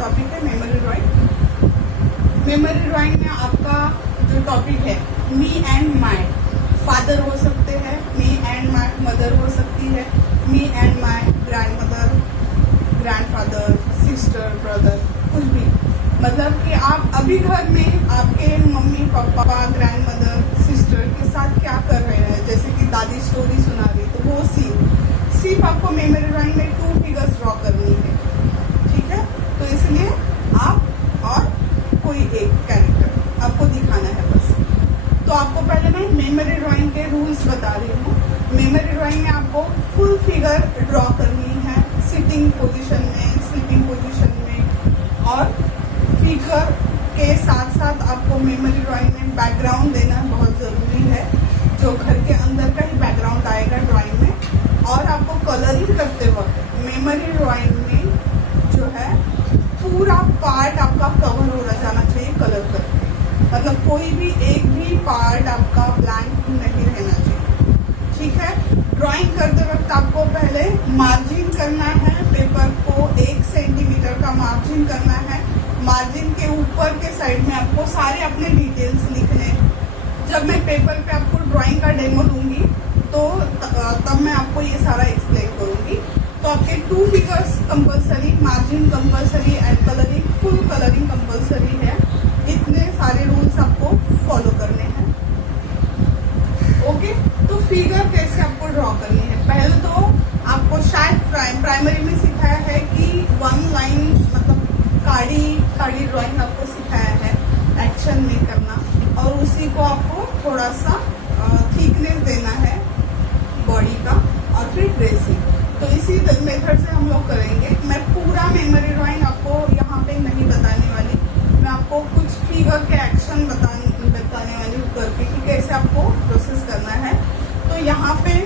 Topic है memory drawing. Memory drawing में आपका जो टॉपिक है मी एंड माई फादर हो सकते हैं, मी एंड माई मदर हो सकती है, me and my grand mother, grand father, sister, brother, कुछ भी। मतलब कि आप अभी घर में आपके mummy papa, grand mother, sister के साथ क्या कर रहे हैं, जैसे कि दादी स्टोरी सुना रही तो वो सिर्फ आपको मेमोरी ड्राइंग में 2 फिगर्स ड्रॉ करनी है, ठीक है। तो इसलिए आप और कोई एक कैरेक्टर आपको दिखाना है बस। तो आपको पहले मैं मेमोरी ड्राइंग के रूल्स बता रही हूँ। मेमोरी ड्राइंग में आपको फुल फिगर ड्रॉ करनी है, सिटिंग पोजीशन में, स्लीपिंग पोजीशन में, और फिगर के साथ साथ आपको मेमोरी ड्राइंग में बैकग्राउंड देना बहुत ज़रूरी है, जो घर के अंदर का ही बैकग्राउंड आएगा ड्राइंग में। और आपको कलरिंग करते वक्त मेमोरी ड्राइंग में जो है पूरा पार्ट आपका कवर हो जाना चाहिए कलर करके, मतलब कोई भी एक भी पार्ट आपका ब्लैंक नहीं रहना चाहिए, ठीक है। ड्राइंग करते वक्त आपको पहले मार्जिन करना है, पेपर को 1 सेंटीमीटर का मार्जिन करना है। मार्जिन के ऊपर के साइड में आपको सारे अपने डिटेल्स लिखने। जब मैं पेपर पे आपको ड्राइंग का डेमो दूंगी तो तब मैं आपको ये सारा एक्सप्लेन करूंगी। तो आपके 2 figures compulsory, margin compulsory and colouring, full colouring compulsory है। इतने सारे रूल्स आपको फॉलो करने हैं, ओके। तो फिगर कैसे आपको ड्रॉ करनी है, पहले तो आपको शायद प्राइमरी में सिखाया है कि 1 लाइन मतलब काड़ी ड्राइंग आपको सिखाया है एक्शन में करना, और उसी को आपको थोड़ा सा थिकनेस देना है बॉडी का, और फिर ड्रेसिंग। तो इसी मेथड से हम लोग करेंगे। मैं पूरा मेमोरी ड्राइंग आपको यहाँ पे नहीं बताने वाली, मैं आपको कुछ फिगर के एक्शन बताने वाली हूँ करके कि कैसे आपको प्रोसेस करना है। तो यहाँ पे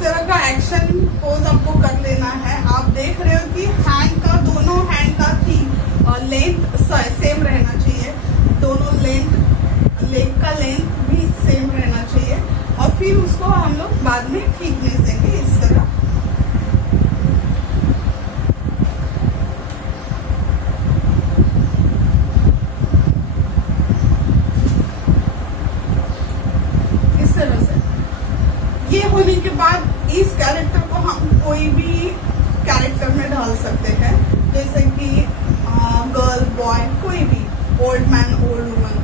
तरह का एक्शन पोज आपको कर लेना है। आप देख रहे हो कि हैंड का, दोनों हैंड का लेंथ सेम रहना चाहिए, दोनों लेग का लेंथ भी सेम रहना चाहिए, और फिर उसको हम लोग बाद में थिकनेस देंगे इस तरह। इस तरह से ये होने के बाद इस कैरेक्टर को हम कोई भी कैरेक्टर में ढाल सकते हैं, जैसे कि गर्ल, बॉय, कोई भी, ओल्ड मैन, ओल्ड वुमन।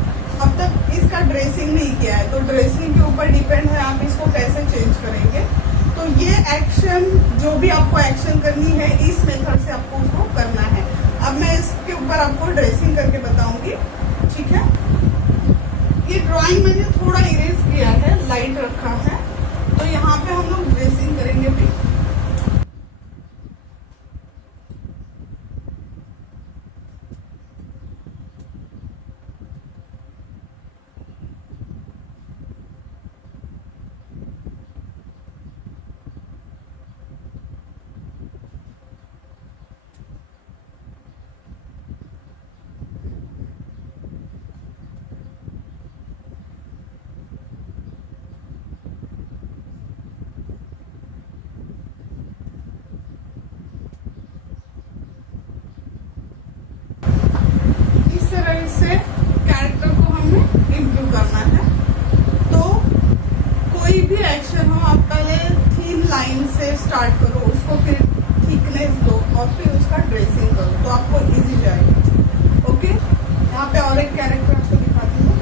अब तक इसका ड्रेसिंग नहीं किया है, तो ड्रेसिंग के ऊपर डिपेंड है आप इसको कैसे चेंज करेंगे। तो ये एक्शन, जो भी आपको एक्शन करनी है, इस मेथड से आपको उसको करना है। अब मैं इसके ऊपर आपको ड्रेसिंग करके बताऊंगी, ठीक है। ये ड्राइंग मैंने थोड़ा इरेज किया है, लाइट रखा है, तो यहाँ पे हम लोग ड्रेसिंग करेंगे भी। से कैरेक्टर को हमें इम्प्रूव करना है। तो कोई भी एक्शन हो, आप पहले थीम लाइन से स्टार्ट करो, उसको फिर थिकनेस दो, और फिर उसका ड्रेसिंग करो, तो आपको इजी जाएगा, ओके। यहाँ पे और एक कैरेक्टर आपको दिखाती हूँ।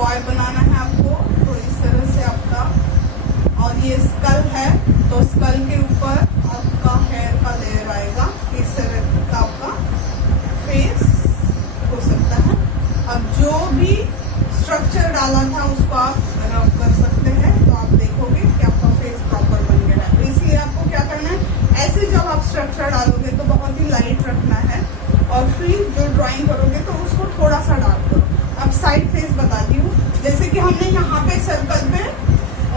बॉय बनाना है आपको तो इस तरह से आपका, और ये स्कल है तो स्कल के ऊपर आपका हेयर का लेयर आएगा, इस तरह का आपका फेस हो सकता है। अब जो भी स्ट्रक्चर डाला था उसको आप रब कर सकते हैं, तो आप देखोगे कि आपका फेस प्रॉपर बन गया है। तो इसलिए आपको क्या करना है, ऐसे जब आप स्ट्रक्चर डालोगे तो बहुत ही लाइट रखना है, और फिर जो ड्राइंग करोगे तो उसको थोड़ा सा डार्क करो। अब साइड फेस बताती हूँ, जैसे कि हमने यहाँ पे सर्कल पे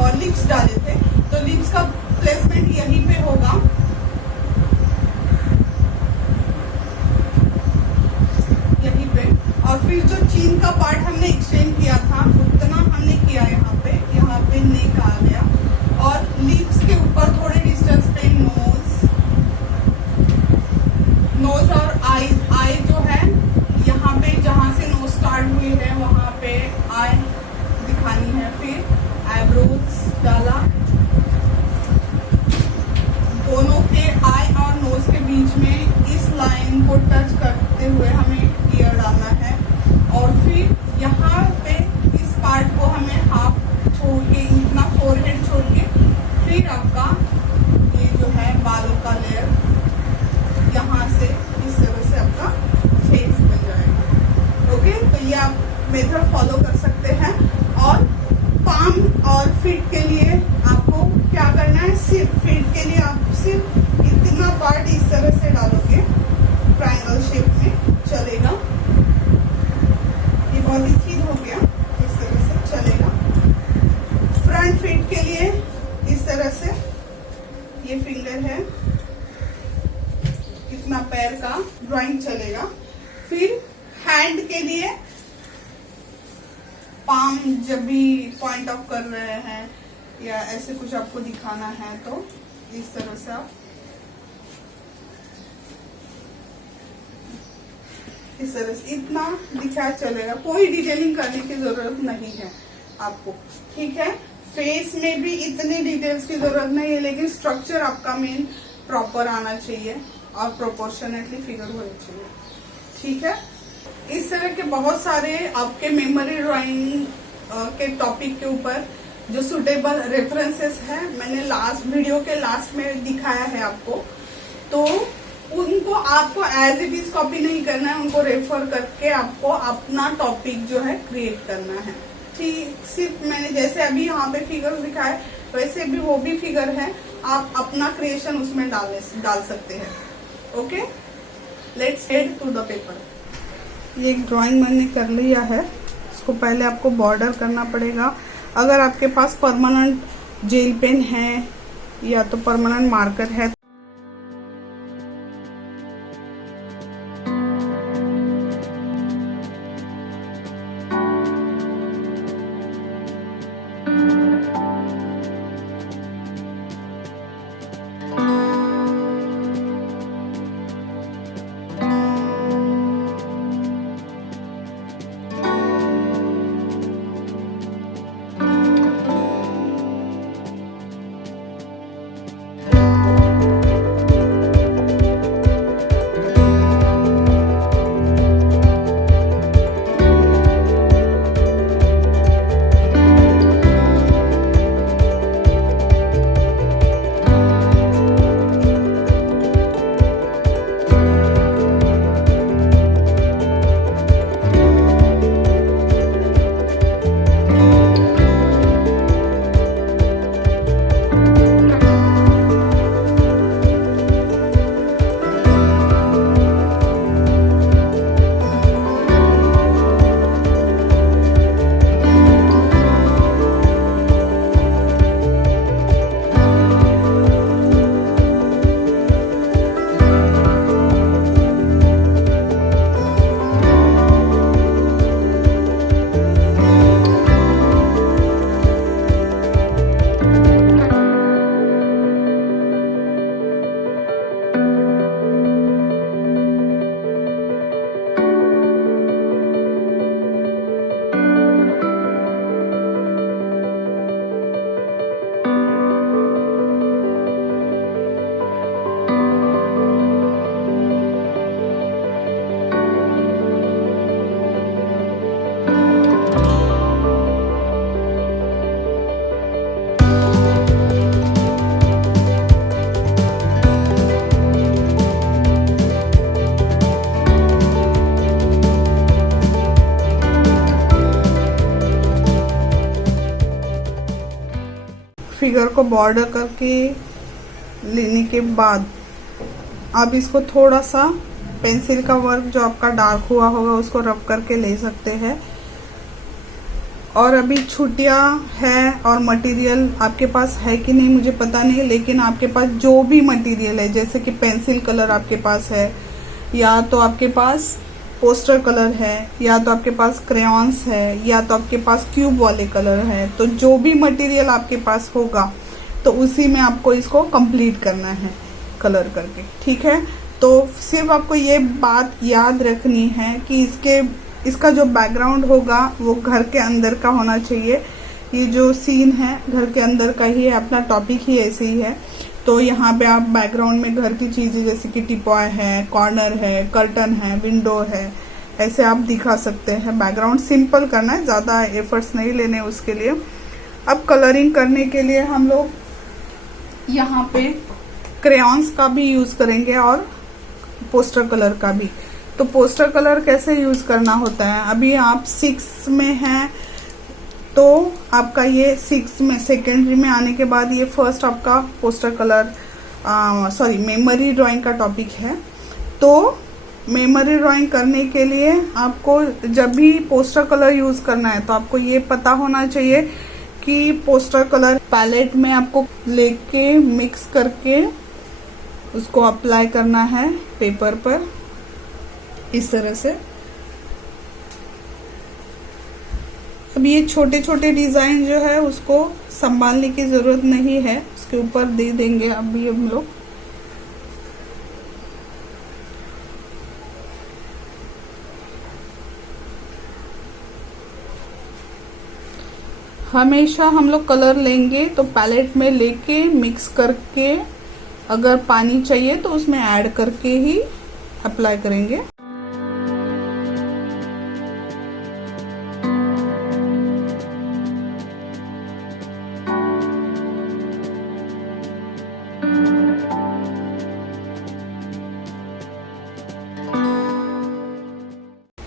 और लिप्स डाले थे, तो लिप्स का प्लेसमेंट यहीं पे होगा, यहीं पे। और फिर जो चीन का पार्ट हमने एक्सटेंड किया था उतना हमने किया यहाँ पे नेक आ गया, और लिप्स के ऊपर थोड़े डिस्टेंस पे नोज और आई जो है यहाँ पे, जहाँ से नोज स्टार्ट हुई है वहाँ पे आई दिखानी है। फिर आईब्रोज डाला, दोनों के आई और नोज के बीच में इस लाइन को टच करते हुए हमें ईयर डालना है, और फिर यहाँ पे इस पार्ट को हमें हाफ छोड़ के, इतना फोरहेड छोड़ के, फिर आपका ये जो है बालों का लेयर यहाँ से इस तरह से आपका फेस बन जाएगा। ओके, तो ये आप मेथड फॉलो कर सकते हैं। और पाम और फिट के लिए आपको क्या करना है, सिर्फ फिट के लिए आप सिर्फ इतना पार्ट इस तरह से डालोगे, ट्रायंगल शेप में चलेगा। ये बहुत ही थिन हो गया, इस तरह से चलेगा। फ्रंट फिट के लिए इस तरह से ये फिंगर है, इतना पैर का ड्राइंग चलेगा। फिर हैंड के लिए पाम जब भी पॉइंट ऑफ कर रहे हैं या ऐसे कुछ आपको दिखाना है तो इस तरह से आप इस तरह से इतना दिखाया चलेगा, कोई डिटेलिंग करने की जरूरत नहीं है आपको, ठीक है। फेस में भी इतनी डिटेल्स की जरूरत नहीं है, लेकिन स्ट्रक्चर आपका मेन प्रॉपर आना चाहिए और प्रोपोर्शनेटली फिगर होनी चाहिए, ठीक है। इस तरह के बहुत सारे आपके मेमोरी ड्राइंग के टॉपिक के ऊपर जो सुटेबल रेफरेंसेस है, मैंने लास्ट वीडियो के लास्ट में दिखाया है आपको, तो उनको आपको एज इट इज कॉपी नहीं करना है, उनको रेफर करके आपको अपना टॉपिक जो है क्रिएट करना है, ठीक। सिर्फ मैंने जैसे अभी यहाँ पे फिगर दिखाए वैसे भी वो भी फिगर है, आप अपना क्रिएशन उसमें डाल सकते हैं। Okay, let's head to the paper. ये एक ड्राइंग मैंने कर लिया है, इसको पहले आपको बॉर्डर करना पड़ेगा। अगर आपके पास परमानेंट जेल पेन है या तो परमानेंट मार्कर है फिगर को बॉर्डर करके लेने के बाद आप इसको थोड़ा सा पेंसिल का वर्क जो आपका डार्क हुआ होगा उसको रब करके ले सकते हैं। और अभी छुट्टियां है और मटेरियल आपके पास है कि नहीं मुझे पता नहीं, लेकिन आपके पास जो भी मटेरियल है, जैसे कि पेंसिल कलर आपके पास है, या तो आपके पास पोस्टर कलर है, या तो आपके पास क्रेयॉन्स है, या तो आपके पास क्यूब वाले कलर है, तो जो भी मटेरियल आपके पास होगा तो उसी में आपको इसको कंप्लीट करना है कलर करके, ठीक है। तो सिर्फ आपको ये बात याद रखनी है कि इसका जो बैकग्राउंड होगा वो घर के अंदर का होना चाहिए। ये जो सीन है घर के अंदर का ही है, अपना टॉपिक ही ऐसे ही है। तो यहाँ पे आप बैकग्राउंड में घर की चीजें जैसे कि टिपॉय है, कॉर्नर है, कर्टन है, विंडो है, ऐसे आप दिखा सकते हैं। बैकग्राउंड सिंपल करना है, ज़्यादा एफर्ट्स नहीं लेने उसके लिए। अब कलरिंग करने के लिए हम लोग यहाँ पे क्रेयॉन्स का भी यूज़ करेंगे और पोस्टर कलर का भी। तो पोस्टर कलर कैसे यूज़ करना होता है, अभी आप 6 में हैं तो आपका ये 6 में सेकेंडरी में आने के बाद ये फर्स्ट आपका पोस्टर कलर मेमोरी ड्राइंग का टॉपिक है। तो मेमोरी ड्राइंग करने के लिए आपको जब भी पोस्टर कलर यूज़ करना है तो आपको ये पता होना चाहिए कि पोस्टर कलर पैलेट में आपको लेके मिक्स करके उसको अप्लाई करना है पेपर पर इस तरह से। अब ये छोटे छोटे डिजाइन जो है उसको संभालने की जरूरत नहीं है, उसके ऊपर दे देंगे अभी हम लोग। हमेशा हम लोग कलर लेंगे तो पैलेट में लेके मिक्स करके, अगर पानी चाहिए तो उसमें ऐड करके ही अप्लाई करेंगे।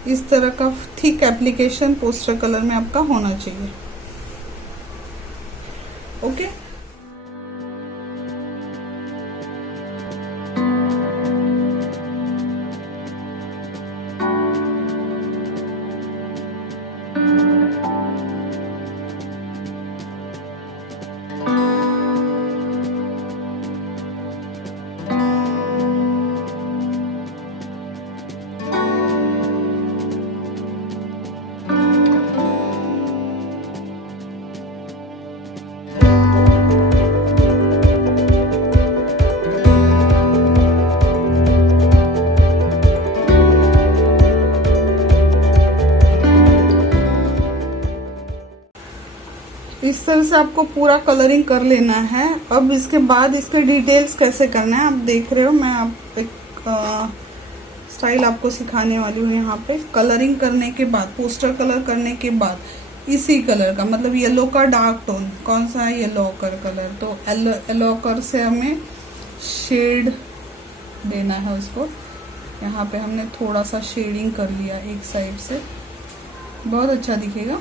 इस तरह का थिक एप्लीकेशन पोस्टर कलर में आपका होना चाहिए। ओके, इस तरह से आपको पूरा कलरिंग कर लेना है। अब इसके बाद इसके डिटेल्स कैसे करना है आप देख रहे हो। मैं आप एक स्टाइल आपको सिखाने वाली हूँ। यहाँ पे कलरिंग करने के बाद, पोस्टर कलर करने के बाद इसी कलर का मतलब येलो का डार्क टोन कौन सा है, येलो ऑकर कलर। तो येलो ऑकर से हमें शेड देना है उसको। यहाँ पे हमने थोड़ा सा शेडिंग कर लिया एक साइड से, बहुत अच्छा दिखेगा।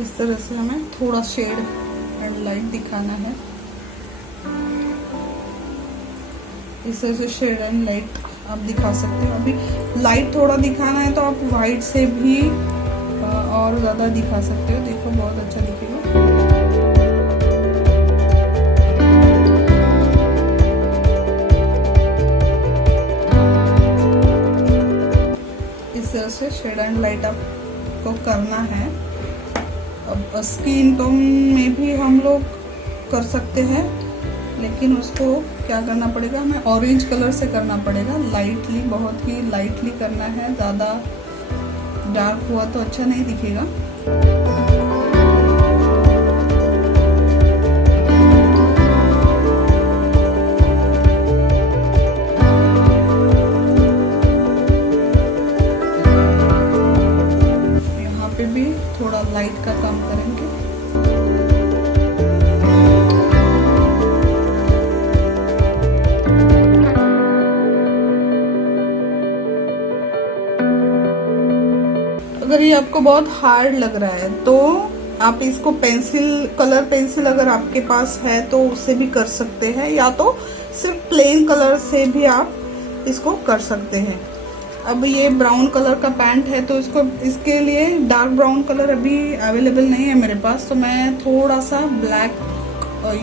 इस तरह से हमें थोड़ा शेड एंड लाइट दिखाना है। इस तरह से शेड एंड लाइट आप दिखा सकते हो। अभी लाइट थोड़ा दिखाना है तो आप वाइट से भी और ज़्यादा दिखा सकते हो। देखो बहुत अच्छा दिखेगा। इस तरह से शेड एंड लाइट आपको करना है। अब स्किन टोन में भी हम लोग कर सकते हैं, लेकिन उसको क्या करना पड़ेगा, हमें ऑरेंज कलर से करना पड़ेगा। लाइटली, बहुत ही लाइटली करना है, ज़्यादा डार्क हुआ तो अच्छा नहीं दिखेगा। ये आपको बहुत हार्ड लग रहा है तो आप इसको कलर पेंसिल अगर आपके पास है तो उससे भी कर सकते हैं, या तो सिर्फ प्लेन कलर से भी आप इसको कर सकते हैं। अब ये ब्राउन कलर का पैंट है तो इसके लिए डार्क ब्राउन कलर अभी अवेलेबल नहीं है मेरे पास, तो मैं थोड़ा सा ब्लैक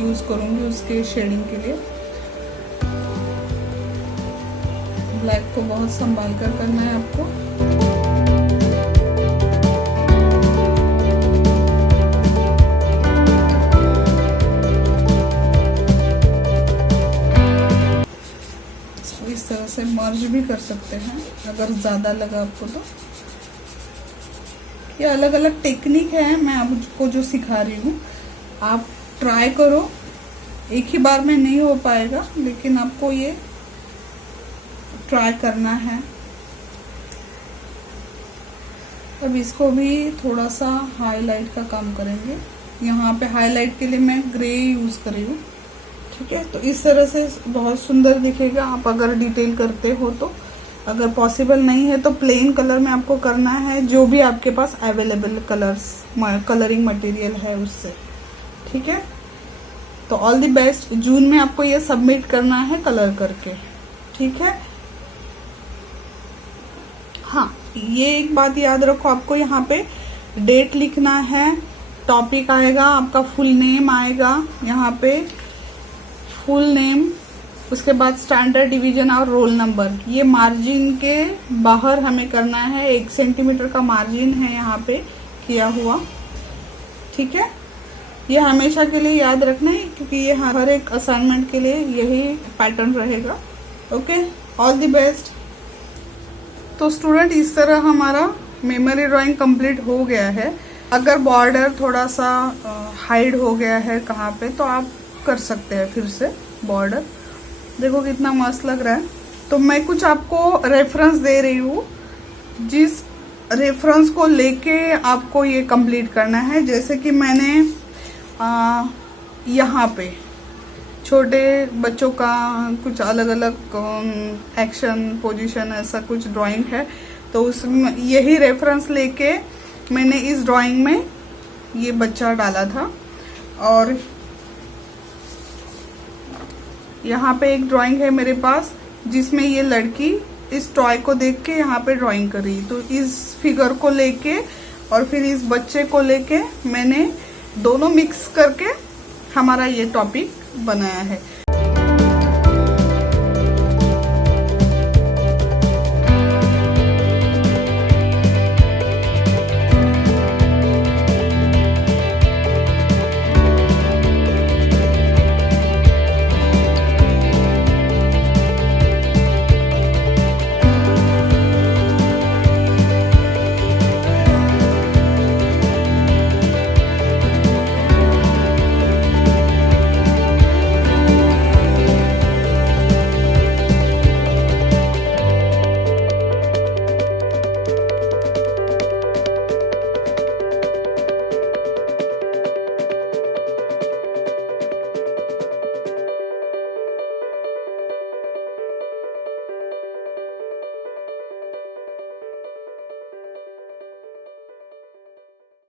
यूज करूंगी उसके शेडिंग के लिए। ब्लैक को बहुत संभाल कर करना है आपको। इस तरह से मर्ज भी कर सकते हैं अगर ज़्यादा लगा आपको तो। ये अलग अलग टेक्निक है, मैं आपको जो सिखा रही हूँ आप ट्राई करो। एक ही बार में नहीं हो पाएगा, लेकिन आपको ये ट्राई करना है। अब इसको भी थोड़ा सा हाईलाइट का काम करेंगे। यहाँ पे हाईलाइट के लिए मैं ग्रे यूज़ कर रही हूँ, ठीक है। तो इस तरह से बहुत सुंदर दिखेगा आप अगर डिटेल करते हो तो। अगर पॉसिबल नहीं है तो प्लेन कलर में आपको करना है, जो भी आपके पास अवेलेबल कलरिंग मटेरियल है उससे, ठीक है। तो ऑल द बेस्ट। जून में आपको ये सबमिट करना है कलर करके, ठीक है। हाँ, ये एक बात याद रखो, आपको यहाँ पे डेट लिखना है, टॉपिक आएगा, आपका फुल नेम आएगा यहाँ पे, फुल नेम, उसके बाद स्टैंडर्ड डिवीजन और रोल नंबर। ये मार्जिन के बाहर हमें करना है, 1 सेंटीमीटर का मार्जिन है यहाँ पे किया हुआ, ठीक है। ये हमेशा के लिए याद रखना है क्योंकि ये हर एक असाइनमेंट के लिए यही पैटर्न रहेगा। Okay, all the best. तो स्टूडेंट, इस तरह हमारा मेमोरी ड्राइंग कंप्लीट हो गया है। अगर बॉर्डर थोड़ा सा हाइड हो गया है कहाँ पे तो आप कर सकते हैं फिर से बॉर्डर। देखो कितना मस्त लग रहा है। तो मैं कुछ आपको रेफरेंस दे रही हूँ, जिस रेफरेंस को लेके आपको ये कंप्लीट करना है। जैसे कि मैंने यहाँ पे छोटे बच्चों का कुछ अलग अलग एक्शन पोजीशन ऐसा कुछ ड्राइंग है, तो उसमें यही रेफरेंस लेके मैंने इस ड्राइंग में ये बच्चा डाला था। और यहाँ पे एक ड्राइंग है मेरे पास जिसमें ये लड़की इस टॉय को देख के यहाँ पे ड्राइंग कर रही। तो इस फिगर को लेके और फिर इस बच्चे को लेके मैंने दोनों मिक्स करके हमारा ये टॉपिक बनाया है।